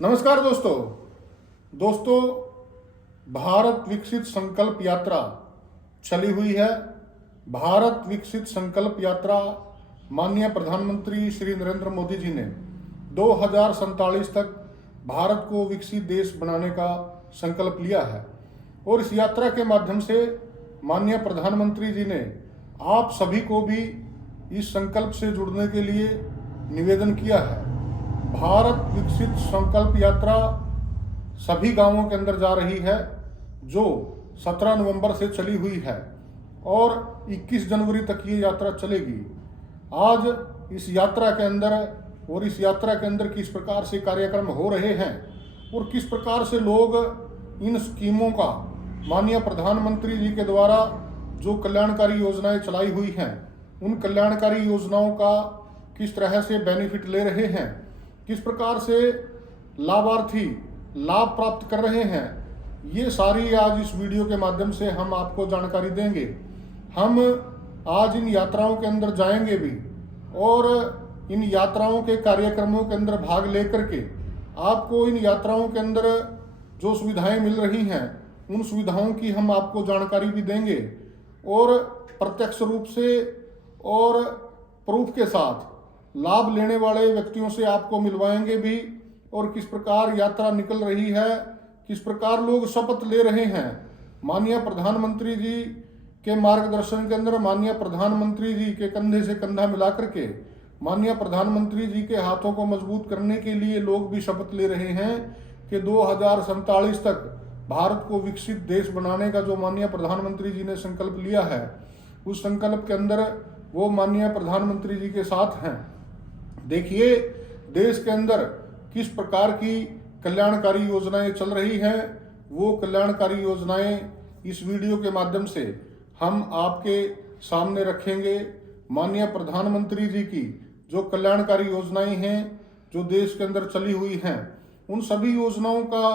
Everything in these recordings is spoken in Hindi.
नमस्कार दोस्तों, भारत विकसित संकल्प यात्रा चली हुई है। भारत विकसित संकल्प यात्रा माननीय प्रधानमंत्री श्री नरेंद्र मोदी जी ने 2047 तक भारत को विकसित देश बनाने का संकल्प लिया है और इस यात्रा के माध्यम से माननीय प्रधानमंत्री जी ने आप सभी को भी इस संकल्प से जुड़ने के लिए निवेदन किया है। भारत विकसित संकल्प यात्रा सभी गांवों के अंदर जा रही है, जो 17 नवंबर से चली हुई है और 21 जनवरी तक ये यात्रा चलेगी। आज इस यात्रा के अंदर किस प्रकार से कार्यक्रम हो रहे हैं और किस प्रकार से लोग इन स्कीमों का माननीय प्रधानमंत्री जी के द्वारा जो कल्याणकारी योजनाएं चलाई हुई हैं, उन कल्याणकारी योजनाओं का किस तरह से बेनिफिट ले रहे हैं, किस प्रकार से लाभार्थी लाभ प्राप्त कर रहे हैं, ये सारी आज इस वीडियो के माध्यम से हम आपको जानकारी देंगे। हम आज इन यात्राओं के अंदर जाएंगे भी और इन यात्राओं के कार्यक्रमों के अंदर भाग लेकर के आपको इन यात्राओं के अंदर जो सुविधाएं मिल रही हैं, उन सुविधाओं की हम आपको जानकारी भी देंगे और प्रत्यक्ष रूप से और प्रूफ के साथ लाभ लेने वाले व्यक्तियों से आपको मिलवाएंगे भी और किस प्रकार यात्रा निकल रही है, किस प्रकार लोग शपथ ले रहे हैं। माननीय प्रधानमंत्री जी के मार्गदर्शन के अंदर माननीय प्रधानमंत्री जी के कंधे से कंधा मिलाकर के माननीय प्रधानमंत्री जी के हाथों को मजबूत करने के लिए लोग भी शपथ ले रहे हैं कि 2047 तक भारत को विकसित देश बनाने का जो माननीय प्रधानमंत्री जी ने संकल्प लिया है, उस संकल्प के अंदर वो माननीय प्रधानमंत्री जी के साथ हैं। देखिए देश के अंदर किस प्रकार की कल्याणकारी योजनाएं चल रही हैं, वो कल्याणकारी योजनाएं इस वीडियो के माध्यम से हम आपके सामने रखेंगे। माननीय प्रधानमंत्री जी की जो कल्याणकारी योजनाएं हैं, जो देश के अंदर चली हुई हैं, उन सभी योजनाओं का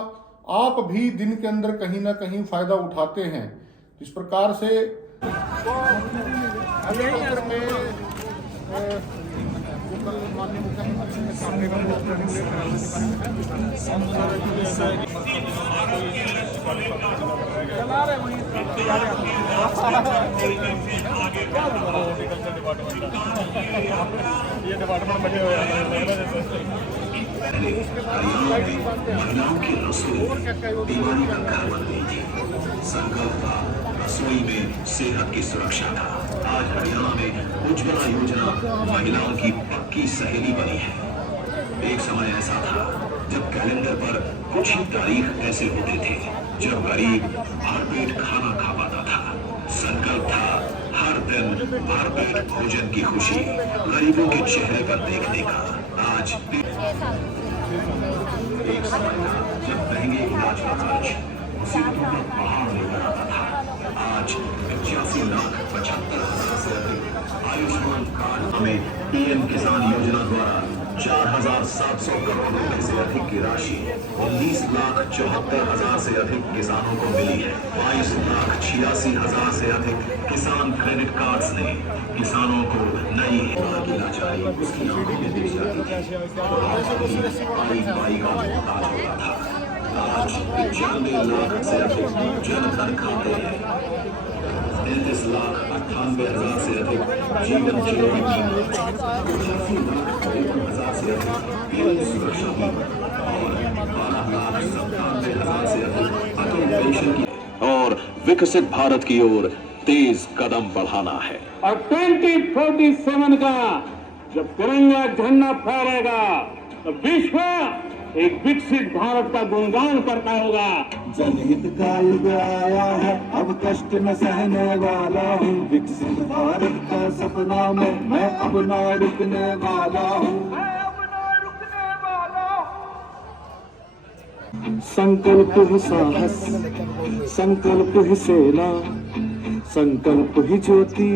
आप भी दिन के अंदर कहीं ना कहीं फायदा उठाते हैं। इस प्रकार से माननीय मुख्यमंत्री ने सामने का ये डिपार्टमेंट बने हुए महिलाओं की रसोई बीमारी का घर बन गई थी। संकल्प था रसोई में सेहत की सुरक्षा था। आज हरियाणा में उज्ज्वला योजना महिलाओं की पक्की सहेली बनी है। एक समय ऐसा था जब कैलेंडर पर कुछ ही तारीख ऐसे होते थे जब गरीब भरपेट खाना खा पाता था। संकल्प था हर दिन भरपेट भोजन की खुशी गरीबों के चेहरे पर देखने का। आज एक समय था जब महंगे इलाज का खर्च मुसीबतों का पहाड़ लेकर आता था। आज 85,75,000 से अधिक आयुष्मान कार्ड हमें पीएम किसान योजना द्वारा 4,700 करोड़ रुपए से अधिक की राशि 19,74,000 से अधिक किसानों को मिली है। 22,86,000 से अधिक किसान क्रेडिट कार्ड्स ने किसानों को नई की लाचारी उसकी आंखों में दिख जाती थी। का मोहताज होता था। आज 95 लाख से अधिक जनधन खाते हैं। 33,98,000 से अधिक जीवन ज्योति बीमा, 88,53,000 से अधिक पीएम सुरक्षा बीमा और 12,97,000 से अधिक अटल पेंशन की और विकसित भारत की ओर तेज कदम बढ़ाना है। और 2047 का जब तिरंगा झंडा फहरेगा तो विश्व एक विकसित भारत का गुणगान करता होगा। जनहित का युग आया है, अब कष्ट न सहने वाला हूँ। विकसित भारत का सपना में मैं अब न रुकने वाला हूँ। संकल्प ही साहस, संकल्प ही सेना, संकल्प ही ज्योति,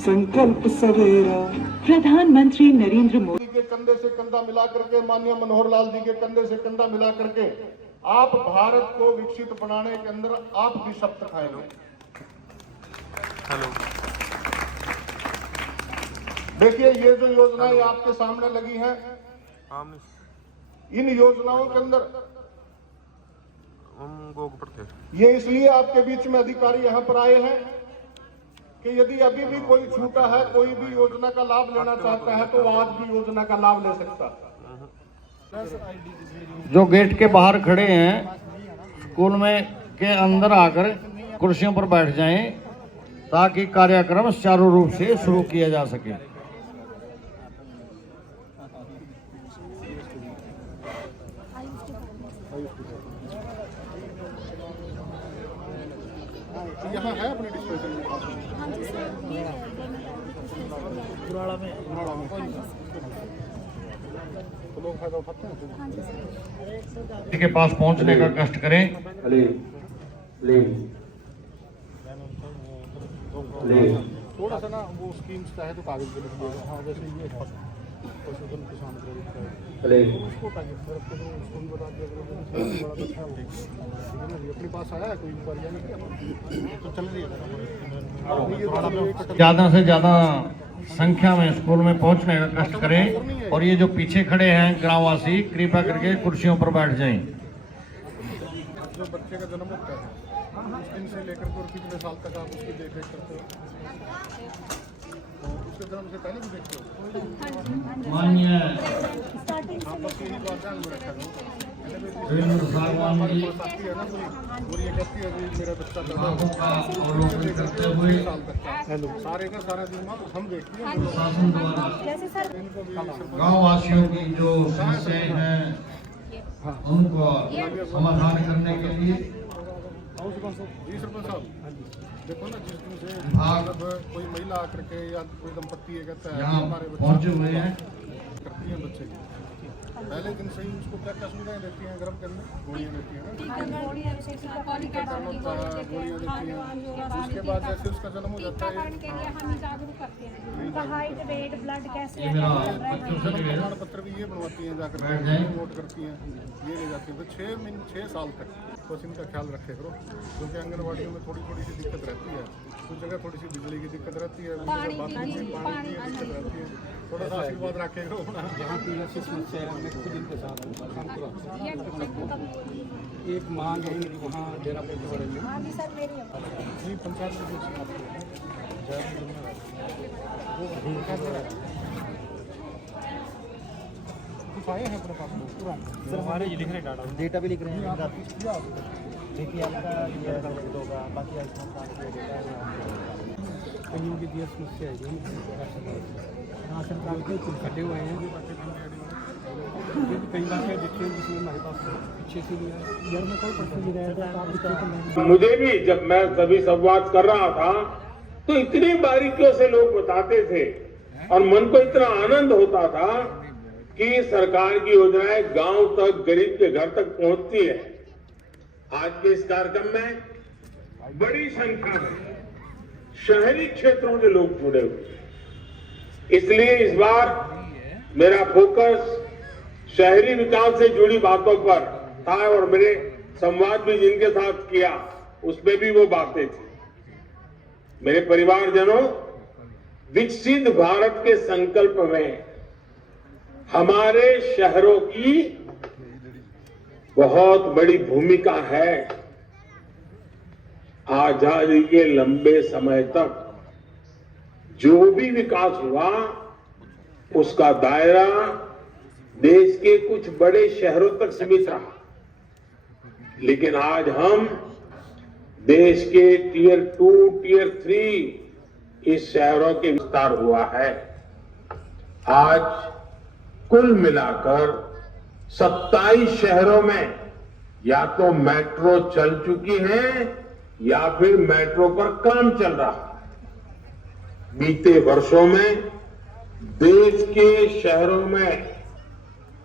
संकल्प सवेरा। प्रधानमंत्री नरेंद्र मोदी के कंधे से कंधा मिला करके, माननीय मनोहर लाल जी के कंधे से कंधा मिला करके आप भारत को विकसित बनाने के अंदर आप भी शपथ खाएंगे। हेलो, देखिए ये जो योजनाएं आपके सामने लगी हैं, इन योजनाओं के अंदर ये इसलिए आपके बीच में अधिकारी यहाँ पर आए हैं कि यदि अभी भी कोई छूटा है, कोई भी योजना का लाभ लेना चाहता है, तो वो आज भी योजना का लाभ ले सकता है। जो गेट के बाहर खड़े हैं स्कूल में के अंदर आकर कुर्सियों पर बैठ जाएं ताकि कार्यक्रम सुचारू रूप से शुरू किया जा सके। यहाँ है अपने डिस्पोजल में पुराड़ा में तो लोग फायदा उठाते हैं। के पास पहुंचने का कष्ट करें। थोड़ा सा ना वो स्कीम्स का है तो कागज पे लिख दिया। हाँ जैसे ये है पशुधन किसान क्रेडिट कार्ड उसको ताकि उसको भी बता दिया बड़ा अच्छा है वो अपने पास आया है कोई इंक्वायरी नहीं तो चल रही है। ज्यादा से ज्यादा संख्या में स्कूल में पहुंचने का कष्ट करें और ये जो पीछे खड़े हैं ग्रामवासी कृपया करके कुर्सियों पर बैठ जाएं। जो बच्चे का जन्म होता है उस दिन से लेकर के कितने साल तक आप उसकी देख रेख करते हो? उसके जन्म से पहले भी देखते हो? माननीय हाँ बस यही बात ध्यान में रखा वीरेंद्र सागवान जी और ये कहती है अभी मेरा बच्चा बातों का अवलोकन करते हुए सारे का सारा दिन हम देखते हैं शासन द्वारा गाँव वासियों की जो समस्याएं हैं उनको समाधान करने के लिए जी सरपंच साहब देखो ना जिस दिन से विभाग कोई महिला आकर के या कोई दंपत्ति ये कहता है यहाँ हमारे पहुंचे हुए हैं। करती हैं बच्चे की पहले दिन से ही उसको क्या क्या सुविधाएं देती हैं? गर्भ के अंदर गोलियां देती हैं ना, गोलियां देती हैं। उसके बाद जैसे उसका जन्म हो जाता है के लिए हम जागरूक करते हैं उनका हाइट वेट ब्लड कैसे ये मेरा बच्चों से जन्म निवेदन प्रमाण पत्र भी ये बनवाती हैं जाकर बैठ जाएं। नोट करती हैं ये ले जाती हैं। तो 6 साल तक बस इनका ख्याल रखे करो क्योंकि आंगनबाड़ियों में थोड़ी थोड़ी सी दिक्कत रहती है। कुछ जगह थोड़ी सी बिजली की दिक्कत रहती है, पानी की दिक्कत रहती है। थोड़ा सा आशीर्वाद रखे करो। जहाँ की ऐसी समस्या है मैं खुद इनके साथ एक मांग है कि वहाँ डेरा पे जी पंचायत कुछ आए हैं अपने पास पूरा सर हमारे ये लिख रहे हैं डेटा भी लिख रहे हैं आप कुछ किया देखिए आपका ये होगा बाकी आयुष्मान कार्ड का डेटा है कहीं की दिया समस्या है हाँ सरकार के इकट्ठे हुए हैं कई बार देखते हैं जिसमें हमारे पास पीछे से घर में कोई प्रश्न नहीं रहता तो मुझे भी जब मैं सभी संवाद कर रहा था तो इतनी बारीकियों से लोग बताते थे और मन को इतना आनंद होता था कि सरकार की योजनाएं गांव तक गरीब के घर तक पहुंचती है। आज के इस कार्यक्रम में बड़ी संख्या में शहरी क्षेत्रों के लोग जुड़े हुए, इसलिए इस बार मेरा फोकस शहरी विकास से जुड़ी बातों पर था और मेरे संवाद भी जिनके साथ किया उसमें भी वो बातें थी। मेरे परिवारजनों, विकसित भारत के संकल्प में हमारे शहरों की बहुत बड़ी भूमिका है। आजादी के लंबे समय तक जो भी विकास हुआ उसका दायरा देश के कुछ बड़े शहरों तक सीमित रहा, लेकिन आज हम देश के टियर 2, टियर 3 इस शहरों के विस्तार हुआ है। आज कुल मिलाकर 27 शहरों में या तो मेट्रो चल चुकी है या फिर मेट्रो पर काम चल रहा है। बीते वर्षों में देश के शहरों में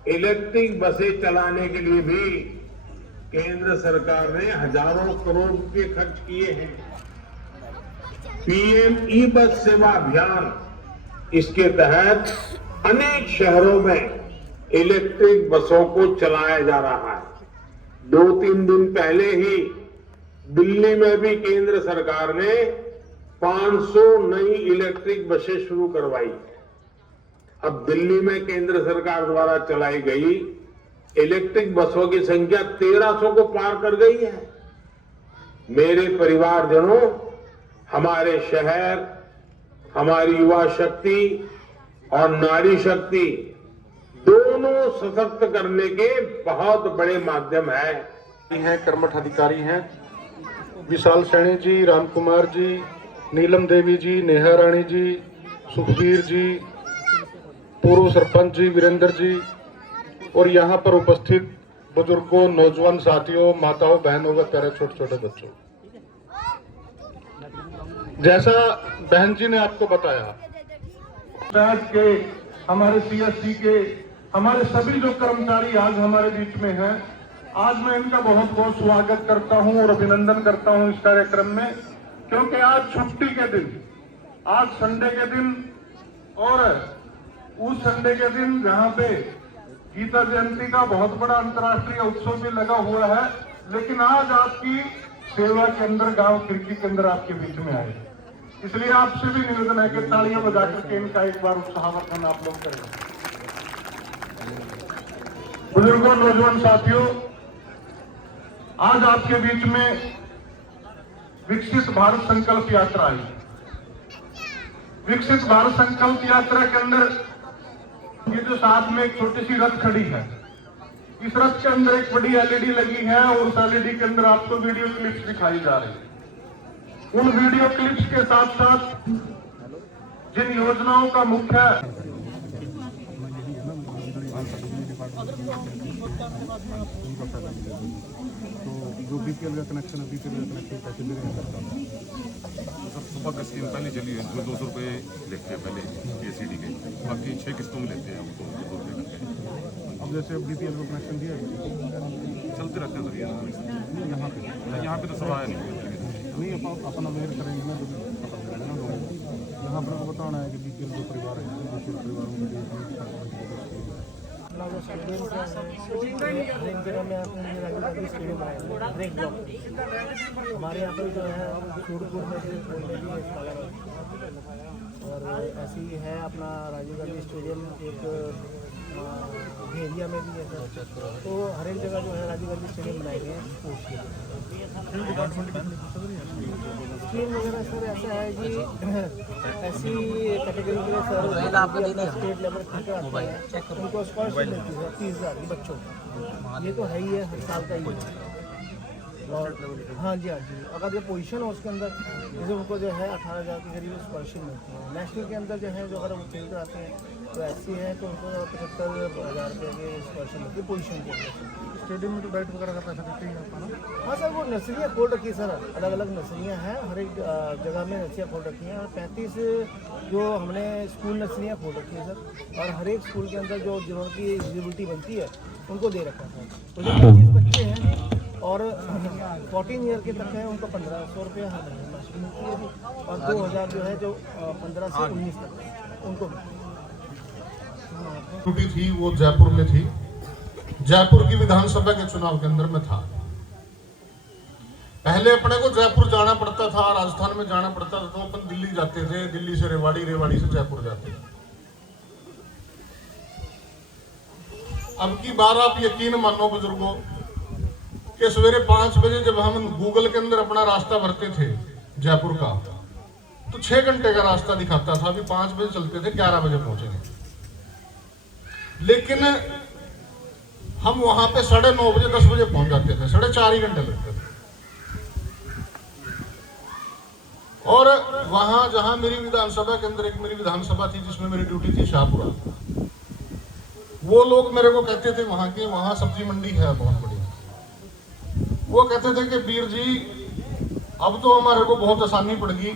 इलेक्ट्रिक बसें चलाने के लिए भी केंद्र सरकार ने हजारों करोड़ रुपए खर्च किए हैं। पीएम ई बस सेवा अभियान, इसके तहत अनेक शहरों में इलेक्ट्रिक बसों को चलाया जा रहा है। 2-3 दिन पहले ही दिल्ली में भी केंद्र सरकार ने 500 नई इलेक्ट्रिक बसें शुरू करवाई। अब दिल्ली में केंद्र सरकार द्वारा चलाई गई इलेक्ट्रिक बसों की संख्या 1300 को पार कर गई है। मेरे परिवारजनों, हमारे शहर, हमारी युवा शक्ति और नारी शक्ति दोनों सशक्त करने के बहुत बड़े माध्यम है। कर्मठ अधिकारी हैं विशाल सैनी जी, राम कुमार जी, नीलम देवी जी, नेहा रानी जी, सुखबीर जी, पूर्व सरपंच जी वीरेंद्र जी और यहाँ पर उपस्थित बुजुर्गों, नौजवान साथियों, माताओं, बहनों व प्यारे छोटे छोटे बच्चों, जैसा बहन जी ने आपको बताया, आज के हमारे सीएससी के हमारे सभी जो कर्मचारी आज हमारे बीच में हैं, आज मैं इनका बहुत बहुत स्वागत करता हूं और अभिनंदन करता हूं इस कार्यक्रम में, क्योंकि आज छुट्टी के दिन, आज संडे के दिन और उस संडे के दिन जहां पे गीता जयंती का बहुत बड़ा अंतर्राष्ट्रीय उत्सव भी लगा हुआ है, लेकिन आज आपकी सेवा के अंदर गांव खिड़की के अंदर आपके बीच में आए। इसलिए आपसे भी निवेदन है कि तालियां बजा करके इनका एक बार उत्साहवर्धन आप लोग करें। बुजुर्गों, नौजवान साथियों, आज आपके बीच में विकसित भारत संकल्प यात्रा आई। विकसित भारत संकल्प यात्रा के अंदर ये जो साथ में एक छोटी सी रथ खड़ी है, इस रथ के अंदर एक बड़ी एलईडी लगी है और उस एलईडी के अंदर आपको वीडियो क्लिप्स दिखाई जा रही है। उन वीडियो क्लिप्स के साथ साथ जिन योजनाओं का मुख्य तो जो बीपीएल का कनेक्शन है, बीपीएल का कनेक्शन कैसे मिलेगा सरकार? सर सुबह की स्कीम पहले चली है, जो 200 रुपये लेते हैं पहले KCD के, बाकी 6 किस्तों में लेते हैं हम, तो 200 रुपये करते हैं। अब जैसे अब बीपीएल को कनेक्शन दिया चलते रहते हैं सर ये यहाँ पे तो सब आया नहीं। अपन अवेयर करेंगे ना, जो पता चलेगा ना लोगों को। यहाँ पर को बताना है कि बीपीएल जो परिवार है, बीपीएल परिवारों के लिए अपना जो स्टेडियम का है, इन जगह में अपने राजीव गांधी स्टेडियम बनाया ब्रेक ब्लॉक। हमारे यहाँ पर जो है सूरपुर में भी खोलने की एक प्लान है, और ऐसे ही है अपना राजीव गांधी स्टेडियम एक एरिया में भी है सर। तो हर एक जगह जो है राजीव गांधी स्टेडियम बनाए गए हैं स्पोर्ट्स के। स्कीम वगैरह सर ऐसा है कि ऐसी कैटेगरी के लिए सर स्टेट लेवल क्रिकेट आते हैं, उनको स्कॉलरशिप मिलती है 30,000 की बच्चों को। ये तो है ही है, हर साल का ही है। और हाँ जी, अगर जो पोजीशन है उसके अंदर जैसे उनको जो है 18,000 के करीब स्कॉलरशिप मिलती है। नेशनल के अंदर जो है जो अगर वो खेल कर आते हैं तो ऐसी है तो उनको 75,000 रुपये की स्कॉलरशिप मिलती है पोजीशन के अंदर। स्टेडियम में तो डाइट वगैरह का पैसा देते हैं। हाँ सर, वो नर्सरियाँ खोल रखी है सर, अलग अलग नर्सरियाँ हैं, हर एक जगह में नर्सरियाँ खोल रखी हैं। और 35 जो हमने स्कूल नर्सरियाँ खोल रखी हैं सर, और हर एक स्कूल के अंदर जो जिनकी एलिजिबिलिटी बनती है उनको दे रखा है। तो जो 25 बच्चे हैं और 14 ईयर के तक है उनको 1,500 रुपये हर महीने मिलती है, और 2,000 जो है जो 15 से 19 तक उनको ड्यूटी थी वो जयपुर में थी। जयपुर की विधानसभा के चुनाव के अंदर में था। पहले अपने को जयपुर जाना पड़ता था, राजस्थान में जाना पड़ता था, तो अपन दिल्ली जाते थे, दिल्ली से रेवाड़ी, रेवाड़ी से जयपुर जाते थे। अब की बार आप यकीन मानो बुजुर्गों कि सवेरे 5 बजे जब हम गूगल के अंदर अपना रास्ता भरते थे जयपुर का, तो 6 घंटे का रास्ता दिखाता था। अभी 5 बजे चलते थे, 11 बजे पहुंचेंगे। लेकिन हम वहां पे 9:30 बजे 10 बजे पहुंच जाते थे, 4.5 ही घंटे लगते थे। और वहां जहां मेरी विधानसभा के अंदर एक मेरी विधानसभा थी जिसमें मेरी ड्यूटी थी शाहपुरा, वो लोग मेरे को कहते थे वहां की, वहां सब्जी मंडी है बहुत बड़ी, वो कहते थे कि वीर जी अब तो हमारे को बहुत आसानी पड़ गई।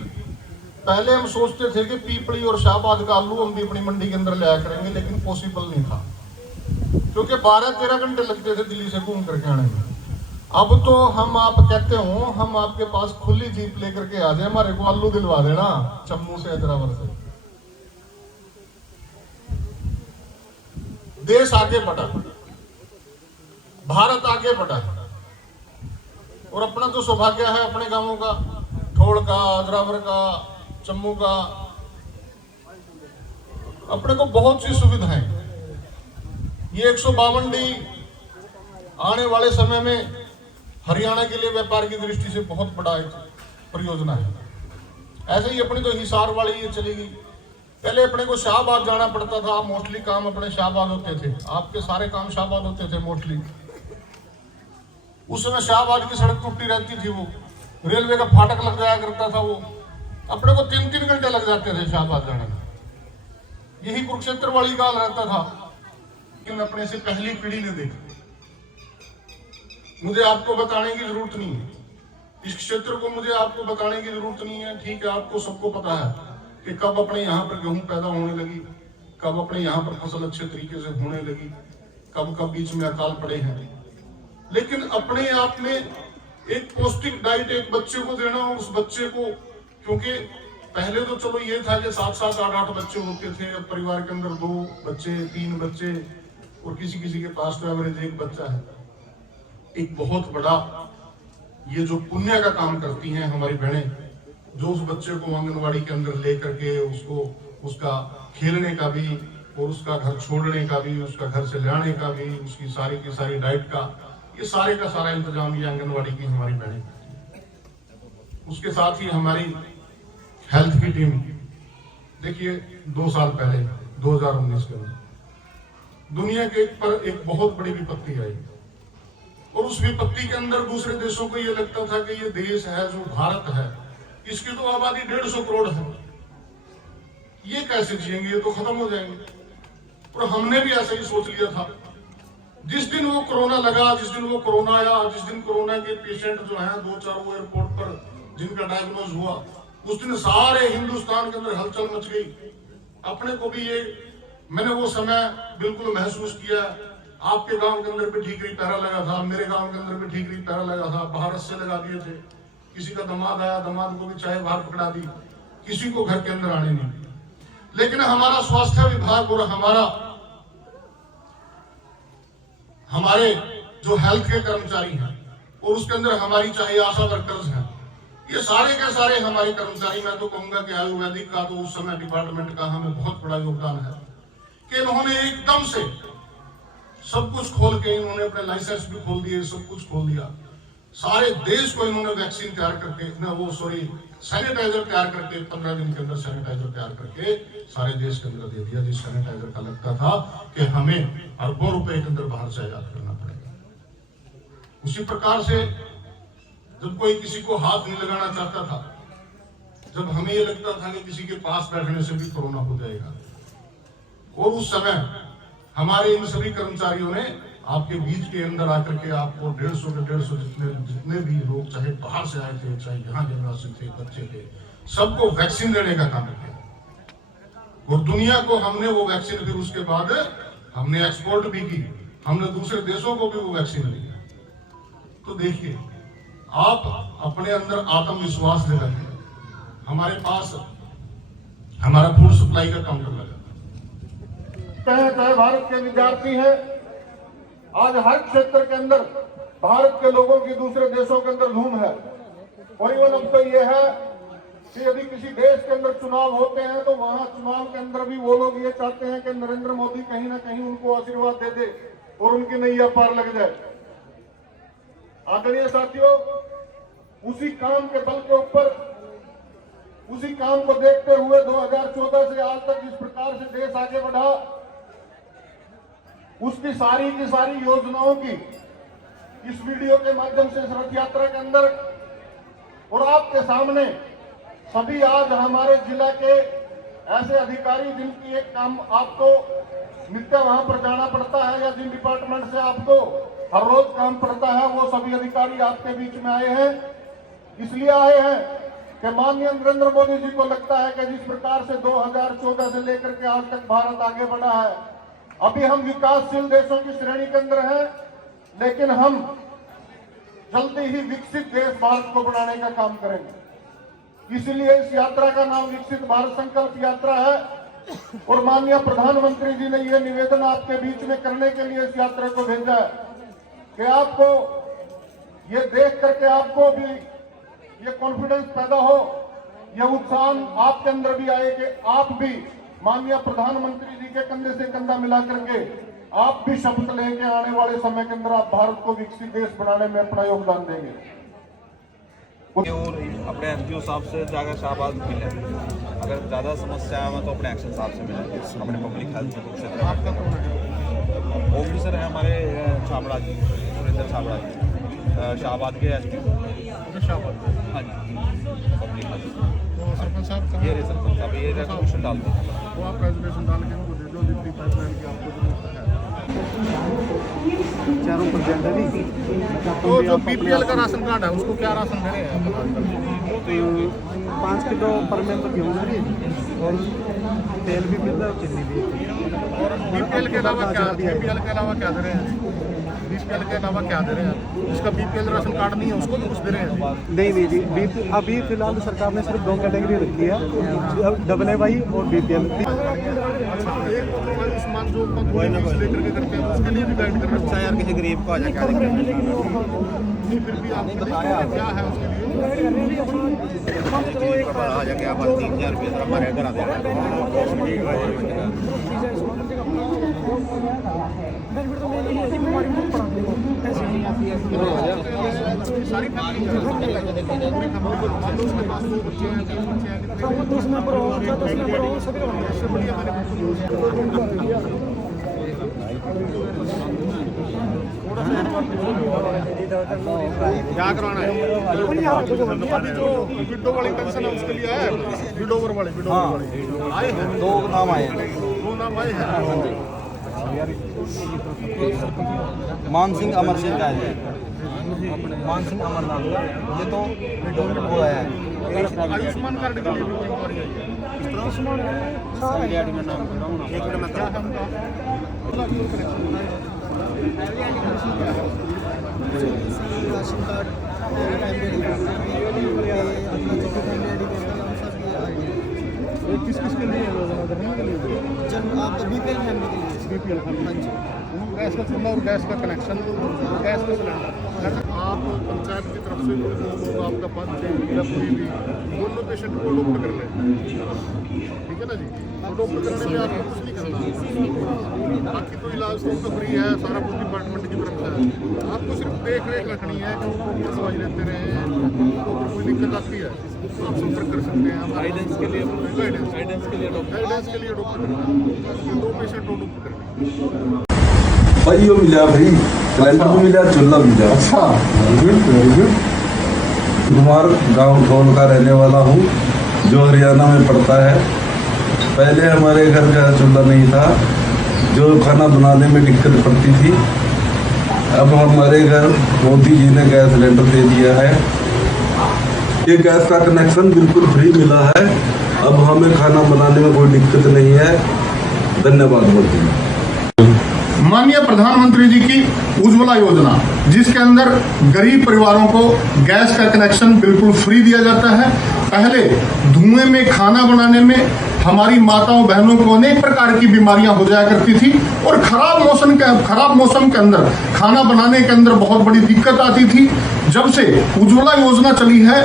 पहले हम सोचते थे कि पीपली और शाहबाद का आलू हम भी अपनी मंडी के अंदर लाया करेंगे, लेकिन पॉसिबल नहीं था, क्योंकि 12-13 घंटे लगते थे दिल्ली से घूम करके आने में। अब तो हम आप कहते हो हम आपके पास खुली जीप लेकर के आ जाए, हमारे को आलू दिलवा देना जम्मू से, हैदराबाद से। देश आगे बढ़ा, भारत आगे बढ़ा, और अपना तो सौभाग्य है अपने गांवों का, ठोड़ का, अजरावर का, जम्मू का, अपने को बहुत सी सुविधाएं। ये 152D आने वाले समय में हरियाणा के लिए व्यापार की दृष्टि से बहुत बड़ा एक परियोजना है। ऐसे ही अपनी तो हिसार वाली ये चलेगी। पहले अपने को शाहबाद जाना पड़ता था, मोस्टली काम अपने शाहबाद होते थे, आपके सारे काम शाहबाद होते थे मोस्टली। उस समय शाहबाद की सड़क टूटी रहती थी, वो रेलवे का फाटक लग जाया करता था, वो अपने को 3-3 घंटे लग जाते थे शाहबाद जाने में। यही कुरुक्षेत्र वाली काल रहता था, लेकिन अपने से पहली पीढ़ी ने देखा। मुझे आपको बताने की जरूरत नहीं है, इस क्षेत्र को मुझे आपको बताने की जरूरत नहीं है। ठीक है, आपको सबको पता है कि कब अपने यहाँ पर गेहूं पैदा होने लगी, कब अपने यहाँ पर फसल अच्छे तरीके से होने लगी, कब कब बीच में अकाल पड़े हैं। लेकिन अपने आप में एक पौष्टिक डाइट एक बच्चे को देना, उस बच्चे को, क्योंकि पहले तो चलो ये था कि 7-7, 8-8 बच्चे होते थे, अब परिवार के अंदर 2 बच्चे, 3 बच्चे, और किसी किसी के पास तो एवरेज 1 बच्चा है। एक बहुत बड़ा ये जो पुण्य का काम करती हैं हमारी बहनें, जो उस बच्चे को आंगनवाड़ी के अंदर लेकर के उसको उसका खेलने का भी और उसका घर छोड़ने का भी, उसका घर से लाने का भी, उसकी सारी की सारी डाइट का, ये सारे का सारा इंतजाम ये आंगनवाड़ी की हमारी बहनें करती हैं। उसके साथ ही हमारी हेल्थ की टीम, देखिए 2 साल पहले 2019 के अंदर दुनिया के पर एक बहुत बड़ी विपत्ति आई, और उस विपत्ति के अंदर दूसरे देशों को ये लगता था कि ये देश है जो भारत है, इसकी तो आबादी 150 करोड़ है, ये कैसे जिएंगे, ये तो खत्म हो जाएंगे। और हमने भी ऐसा ही सोच लिया था। जिस दिन वो कोरोना लगा, जिस दिन वो कोरोना आया, जिस दिन कोरोना के पेशेंट जो हैं 2-4 वो एयरपोर्ट पर जिनका डायग्नोज हुआ, उस दिन सारे हिंदुस्तान के अंदर हलचल मच गई। अपने को भी ये, मैंने वो समय बिल्कुल महसूस किया। आपके गांव के अंदर भी ठीकरी पहरा लगा था, मेरे गांव के अंदर भी ठीकरी पहरा लगा था, भारत से लगा दिए थे। किसी का दामाद आया, दामाद को भी चाहे बाहर पकड़ा दी, किसी को घर के अंदर आने नहीं। लेकिन हमारा स्वास्थ्य विभाग और हमारे जो हेल्थ के कर्मचारी हैं, और उसके अंदर हमारी चाहे आशा वर्कर्स हैं, ये सारे के सारे हमारे कर्मचारी, मैं तो कहूंगा कि आयुर्वेदिक का तो उस समय डिपार्टमेंट का हमें बहुत बड़ा योगदान है कि इन्होंने एकदम से सब कुछ खोल के, इन्होंने अपने लाइसेंस भी खोल दिए, सब कुछ खोल दिया। सारे देश को इन्होंने वैक्सीन तैयार करके सैनिटाइजर तैयार करके 15 दिन के अंदर सैनिटाइजर तैयार करके सारे देश के अंदर दे दिया। जिस सैनिटाइजर का लगता था कि हमें अरबों रुपए के अंदर बाहर से आयात करना पड़ेगा। उसी प्रकार से जब कोई किसी को हाथ नहीं लगाना चाहता था, जब हमें ये लगता था कि किसी के पास बैठने से भी कोरोना हो जाएगा, और उस समय हमारे इन सभी कर्मचारियों ने आपके बीच के अंदर आकर के आपको 150 जितने भी लोग, चाहे बाहर से आए थे, चाहे यहाँ के निवासी थे, बच्चे थे, सबको वैक्सीन देने का काम किया। और दुनिया को हमने वो वैक्सीन फिर उसके बाद हमने एक्सपोर्ट भी की, हमने दूसरे देशों को भी वो वैक्सीन दी। तो देखिए, आप अपने अंदर आत्मविश्वास दिलाइए। हमारे पास हमारा फूड सप्लाई का काउंटर लगा, चाहे भारत के विद्यार्थी हैं, आज हर क्षेत्र के अंदर भारत के लोगों की दूसरे देशों के अंदर धूम है। और इवन अब तो ये है कि यदि किसी देश के अंदर चुनाव होते हैं तो वहां चुनाव के अंदर भी वो लोग ये चाहते हैं कि नरेंद्र मोदी कहीं ना कहीं उनको आशीर्वाद दे दे और उनकी नैया पार लग जाए। आदरणीय साथियों, उसी काम के बल के ऊपर, उसी काम को देखते हुए 2014 से आज तक जिस प्रकार से देश आगे बढ़ा, उसकी सारी की सारी योजनाओं की इस वीडियो के माध्यम से इस रथ यात्रा के अंदर और आपके सामने सभी आज हमारे जिला के ऐसे अधिकारी जिनकी एक काम आपको नित्य वहां पर जाना पड़ता है या जिन डिपार्टमेंट से आपको हर रोज काम पड़ता है, वो सभी अधिकारी आपके बीच में आए हैं। इसलिए आए हैं कि माननीय नरेंद्र मोदी जी को लगता है कि जिस प्रकार से 2014 से लेकर के आज तक भारत आगे बढ़ा है, अभी हम विकासशील देशों की श्रेणी के अंदर हैं, लेकिन हम जल्दी ही विकसित देश भारत को बनाने का काम करेंगे। इसलिए इस यात्रा का नाम विकसित भारत संकल्प यात्रा है। और माननीय प्रधानमंत्री जी ने यह निवेदन आपके बीच में करने के लिए इस यात्रा को भेजा है कि आपको ये देख करके आपको भी ये कॉन्फिडेंस पैदा हो, यह उत्साह आपके अंदर भी आए कि आप भी माननीय प्रधानमंत्री जी के कंधे से कंधा मिला करके आप भी शपथ लें कि आने वाले समय के अंदर आप भारत को विकसित देश बनाने में अपना योगदान देंगे। और अपने एनजीओ साहब से जाकर शाहबाद मिले, अगर ज़्यादा समस्या है तो अपने एक्शन साहब से मिले, अपने पब्लिक हेल्थ क्षेत्र में। ऑफिसर है हमारे छाबड़ा जी, सुरेंद्र छाबड़ा जी, शाहबाद के एसपी शाहबाद। हाँ जी, पब्लिक हेल्थ। तो सरपंच साहब ये सरपंच साहब ये रेजोल्यूशन डालते हैं, वो आप रेजोल्यूशन डाल के उनको दे दो जितनी पाइपलाइन की आपको जरूरत है। चारों पर जेंडर ही तो जो बीपीएल का राशन कार्ड है उसको क्या राशन दे रहे हैं आप? 5 किलो पर में तो गेहूँ दे रही है और तेल भी मिल रहा है, चीनी भी। और बीपीएल के अलावा क्या दे रहे हैं? बीपीएल के अलावा क्या दे रहे हैं? जिसका बीपीएल राशन कार्ड नहीं है उसको भी कुछ दे रहे हैं? नहीं जी, अभी फिलहाल सरकार ने सिर्फ 2 कैटेगरी रखी है, AA और BPL। अच्छा, एक तो आयुष्मान जो लेकर के करते हैं उसके लिए भी गाइड कर रहे हैं। यार किसी गरीब को आ जाकर नहीं, फिर भी आप बताया क्या है उसके लिए? आ जाके आप 3000 रुपये हमारे घर आ सारी फैमिली पूरी फैमिली को मान लो उसके पास 2 बच्चे हैं, 3 बच्चे हैं, क्या कराना है? जो विडो वाली पेंशन है उसके लिए है, विडोवर वाले आए हैं। 2 नाम आए हैं। 2 नाम आए हैं। मान सिंह अमर सिंह का है, मान सिंह अमरनाथ का, ये तो वो है। आयुष्मान कार्ड के लिए भी इंक्वायरी आई है। राशन कार्ड किस के लिए जब आप बीपीएल फैमिली के लिए बीपीएल फैमिली? गैस का चूल्हा और गैस का कनेक्शन, गैस का सिलेंडर आप पंचायत की तरफ से लोग आपका पंच या कोई भी दोनों पेशेंट को अडॉप्ट कर लें, ठीक है ना जी? अडॉप्ट करने में आपको कुछ नहीं करना, बाकी तो इलाज तो उनका फ्री है, सारा कुछ डिपार्टमेंट की तरफ से है। आपको सिर्फ देख रेख रखनी है, दवाई लेते रहे, तो कोई दिक्कत आती है तो आप संपर्क कर सकते हैं। गाइडेंस के लिए गाइडेंस के लिए अडॉप्ट करना है, 2 पेशेंट अडॉप्ट करना है। भाई यो मिला, भाई सिलेंडर भी मिला, चूल्हा मिला। अच्छा, वेरी गुड। कुमार गांव ढोल का रहने वाला हूँ, जो हरियाणा में पड़ता है। पहले हमारे घर का चूल्हा नहीं था, जो खाना बनाने में दिक्कत पड़ती थी। अब हमारे घर मोदी जी ने गैस सिलेंडर दे दिया है। ये गैस का कनेक्शन बिल्कुल फ्री मिला है, अब हमें खाना बनाने में कोई दिक्कत नहीं है। धन्यवाद मोदी जी। माननीय प्रधानमंत्री जी की उज्ज्वला योजना, जिसके अंदर गरीब परिवारों को गैस का कनेक्शन बिल्कुल फ्री दिया जाता है। पहले धुएं में खाना बनाने में हमारी माताओं बहनों को अनेक प्रकार की बीमारियां हो जाया करती थी और खराब मौसम के अंदर खाना बनाने के अंदर बहुत बड़ी दिक्कत आती थी। जब से उज्ज्वला योजना चली है,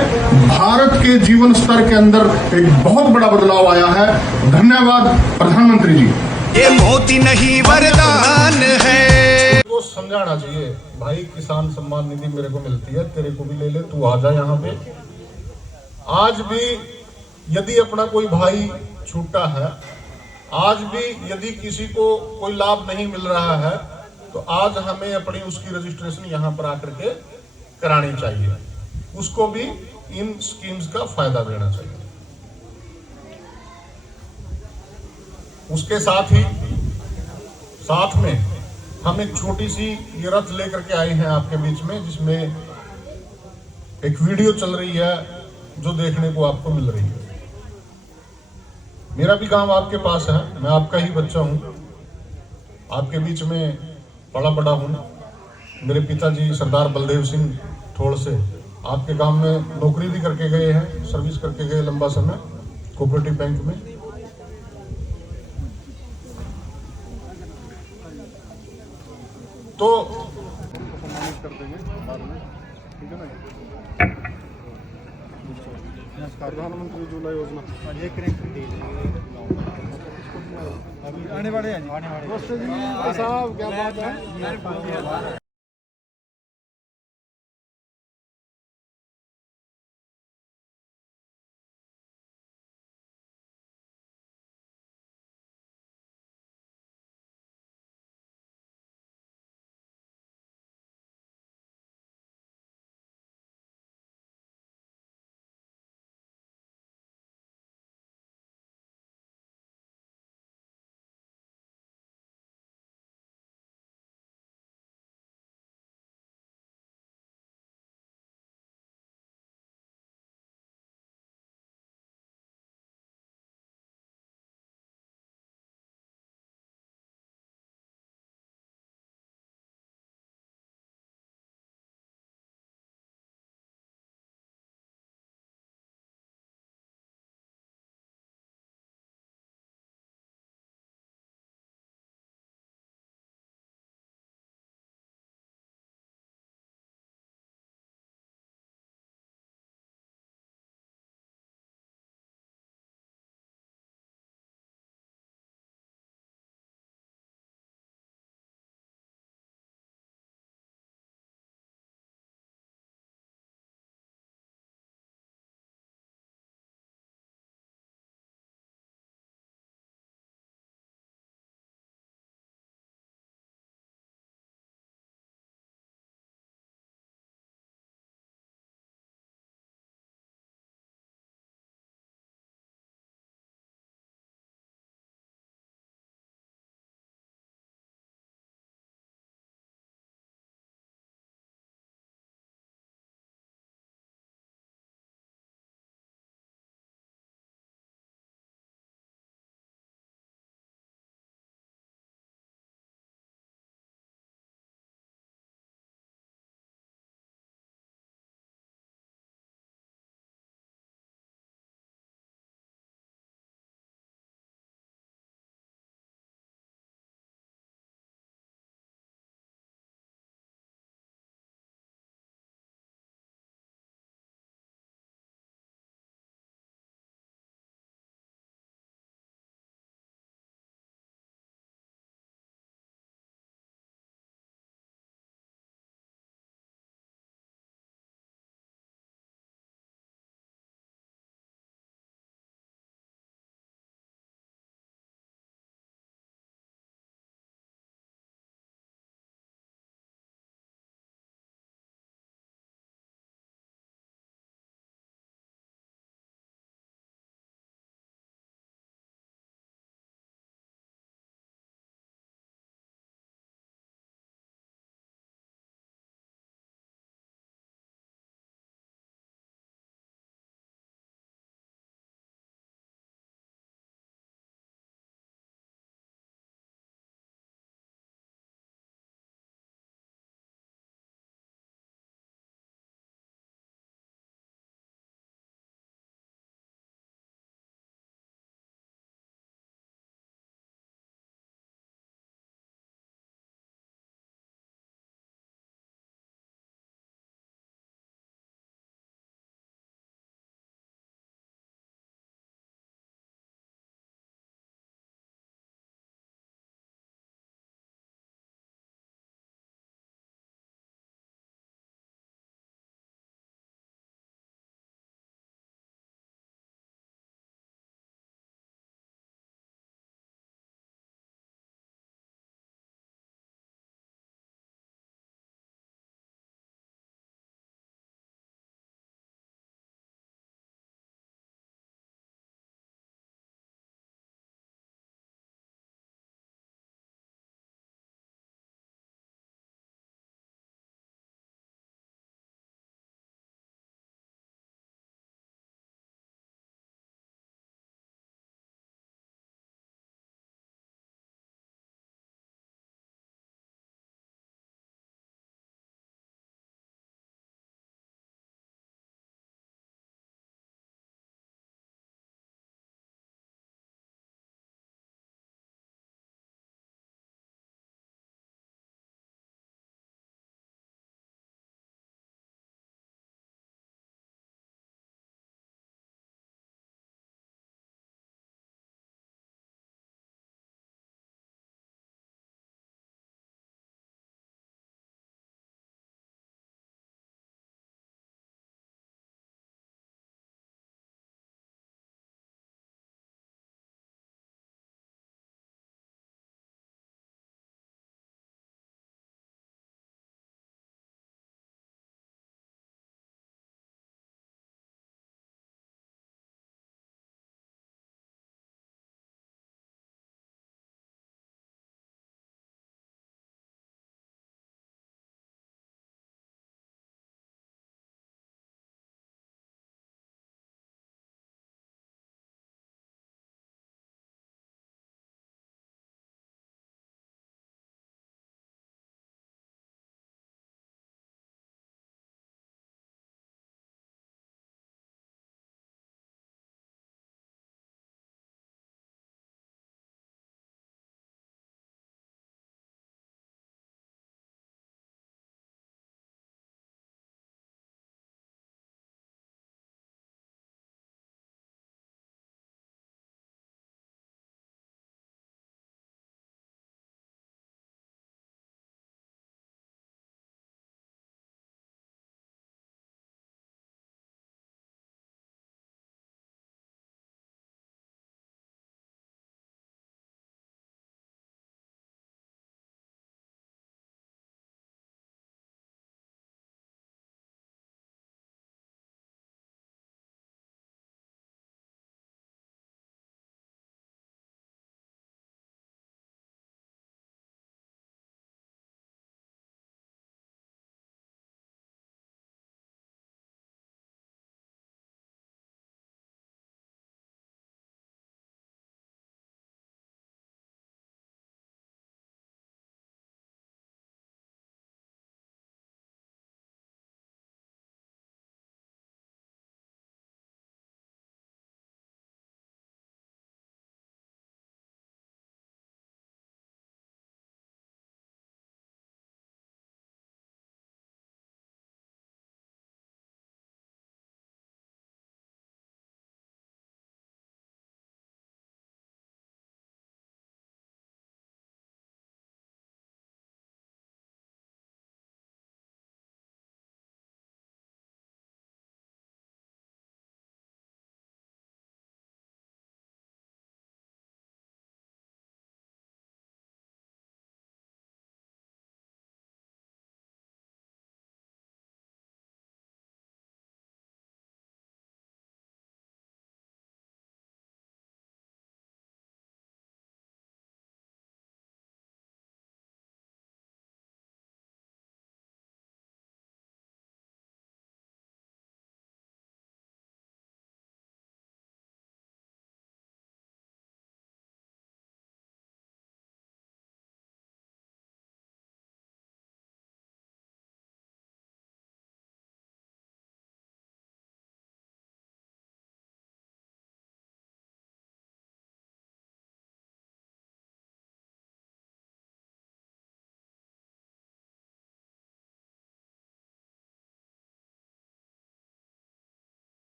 भारत के जीवन स्तर के अंदर एक बहुत बड़ा बदलाव आया है। धन्यवाद प्रधानमंत्री जी। ये मोती नहीं वरदान है। को समझाना चाहिए, भाई किसान सम्मान निधि मेरे को मिलती है, तेरे को भी ले ले, तू आ जा यहाँ पे। आज भी यदि अपना कोई भाई छूटा है, आज भी यदि किसी को कोई लाभ नहीं मिल रहा है, तो आज हमें अपनी उसकी रजिस्ट्रेशन यहाँ पर आकर के करानी चाहिए, उसको भी इन स्कीम्स का फायदा देना चाहिए। उसके साथ में हम एक छोटी सी ये रथ लेकर के आए हैं आपके बीच में, जिसमें एक वीडियो चल रही है जो देखने को आपको मिल रही है। मेरा भी गांव आपके पास है, मैं आपका ही बच्चा हूं, आपके बीच में पला बड़ा हूं। मेरे पिताजी सरदार बलदेव सिंह ठोड़ से आपके गांव में नौकरी भी करके गए हैं, सर्विस करके गए लंबा समय कोऑपरेटिव बैंक में। तो सम्मानित कर देंगे बाद में, ठीक है ना? प्रधानमंत्री उज्ज्वला योजना ये कनेक्ट दे अभी आने वाले हैं साहब क्या बात है।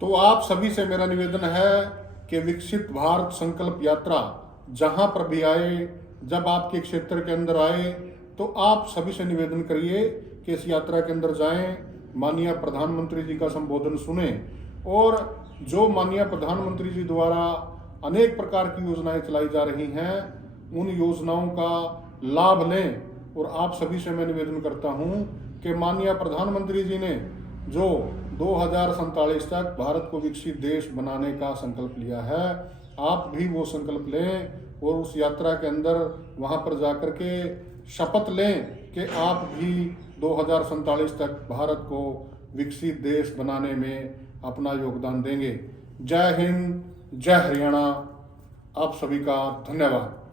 तो आप सभी से मेरा निवेदन है कि विकसित भारत संकल्प यात्रा जहां पर भी आए, जब आपके क्षेत्र के अंदर आए, तो आप सभी से निवेदन करिए कि इस यात्रा के अंदर जाएं, माननीय प्रधानमंत्री जी का संबोधन सुने और जो माननीय प्रधानमंत्री जी द्वारा अनेक प्रकार की योजनाएं चलाई जा रही हैं, उन योजनाओं का लाभ लें। और आप सभी से मैं निवेदन करता हूं कि माननीय प्रधानमंत्री जी ने जो 2047 तक भारत को विकसित देश बनाने का संकल्प लिया है, आप भी वो संकल्प लें और उस यात्रा के अंदर वहां पर जाकर के शपथ लें कि आप भी 2047 तक भारत को विकसित देश बनाने में अपना योगदान देंगे। जय हिंद, जय हरियाणा। आप सभी का धन्यवाद।